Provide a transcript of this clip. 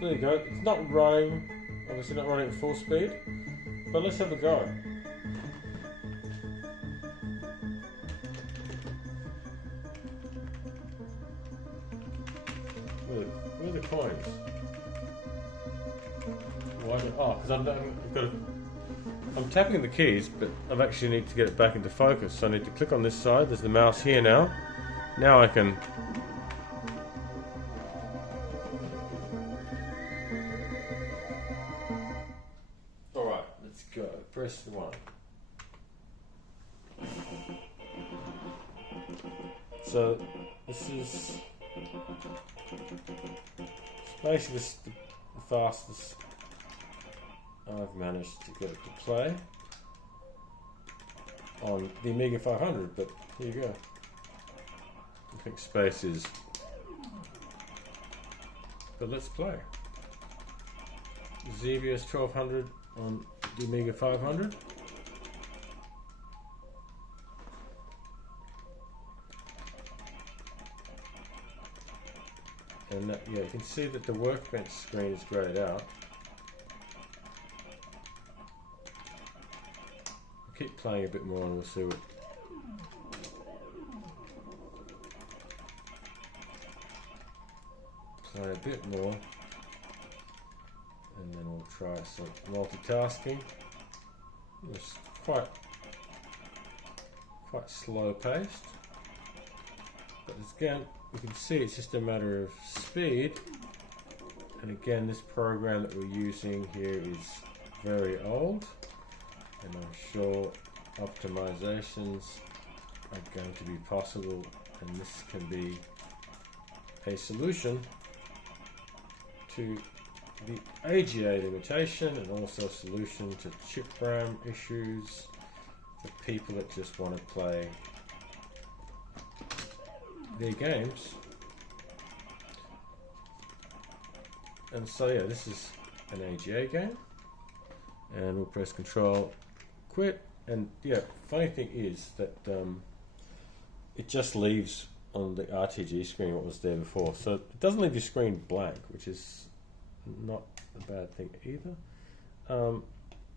So there you go. It's not running, obviously not running at full speed, but let's have a go. Where are the coins? Why do, oh, because I'm tapping the keys, but I actually need to get it back into focus. So I need to click on this side. There's the mouse here now. Now I can. Alright, let's go. Press 1. So this is basically the fastest I've managed to get it to play on the Amiga 500, but here you go. I think space is, but let's play. Xevious 1200 on the Amiga 500. And that, yeah, you can see that the workbench screen is grayed out. I'll keep playing a bit more and we'll see what. Play a bit more, and then we'll try some multitasking. It's quite slow paced, but again, you can see it's just a matter of speed. And again, this program that we're using here is very old, and I'm sure optimizations are going to be possible, and this can be a solution to the AGA limitation, and also a solution to chip RAM issues for people that just want to play their games. And so yeah, this is an AGA game, and we'll press Control Quit. And yeah, funny thing is that it just leaves on the RTG screen what was there before, so it doesn't leave your screen blank, which is not a bad thing either.